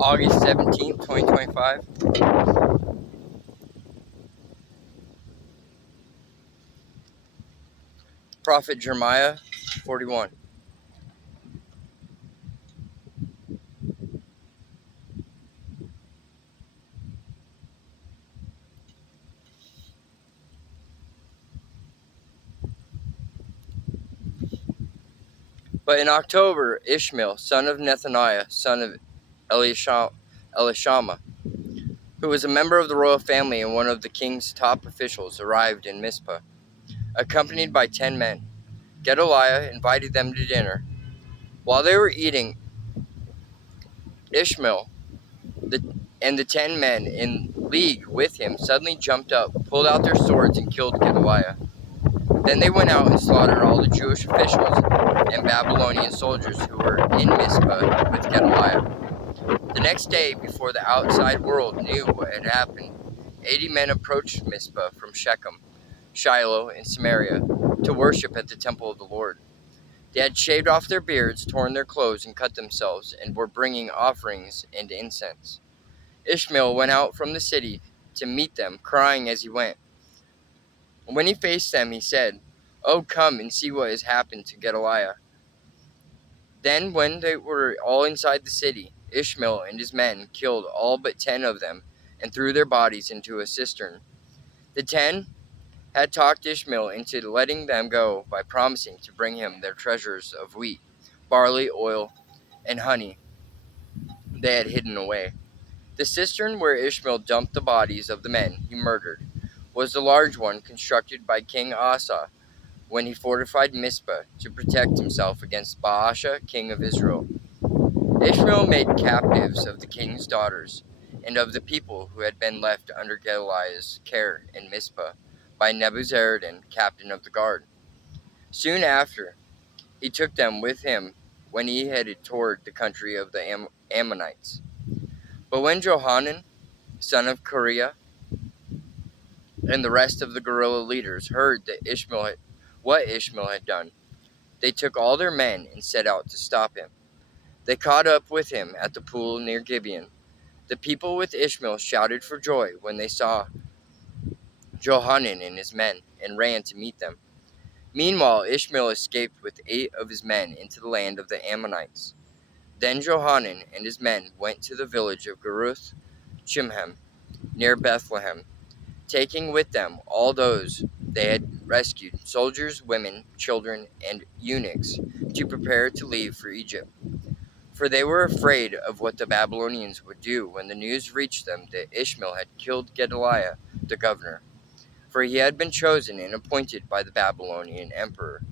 August 17th, 2025. Prophet Jeremiah 41. But in October, Ishmael, son of Nethaniah, son of Elishama, who was a member of the royal family and one of the king's top officials, arrived in Mizpah, accompanied by 10 men. Gedaliah invited them to dinner. While they were eating, Ishmael and the 10 men in league with him suddenly jumped up, pulled out their swords, and killed Gedaliah. Then they went out and slaughtered all the Jewish officials and Babylonian soldiers who were in Mizpah with Gedaliah. The next day, before the outside world knew what had happened, 80 men approached Mizpah from Shechem, Shiloh, and Samaria to worship at the temple of the Lord. They had shaved off their beards, torn their clothes, and cut themselves, and were bringing offerings and incense. Ishmael went out from the city to meet them, crying as he went. When he faced them, he said, "Oh, come and see what has happened to Gedaliah." Then, when they were all inside the city, Ishmael and his men killed all but 10 of them and threw their bodies into a cistern. The 10 had talked Ishmael into letting them go by promising to bring him their treasures of wheat, barley, oil, and honey they had hidden away. The cistern where Ishmael dumped the bodies of the men he murdered was the large one constructed by King Asa when he fortified Mizpah to protect himself against Baasha, king of Israel. Ishmael made captives of the king's daughters and of the people who had been left under Gedaliah's care in Mizpah by Nebuzaradan, captain of the guard. Soon after, he took them with him when he headed toward the country of the Ammonites. But when Johanan, son of Kareah, and the rest of the guerrilla leaders heard that what Ishmael had done, they took all their men and set out to stop him. They caught up with him at the pool near Gibeon. The people with Ishmael shouted for joy when they saw Johanan and his men and ran to meet them. Meanwhile, Ishmael escaped with 8 of his men into the land of the Ammonites. Then Johanan and his men went to the village of Geruth Chimhem, near Bethlehem, taking with them all those they had rescued, soldiers, women, children, and eunuchs, to prepare to leave for Egypt. For they were afraid of what the Babylonians would do when the news reached them that Ishmael had killed Gedaliah the governor, for he had been chosen and appointed by the Babylonian emperor.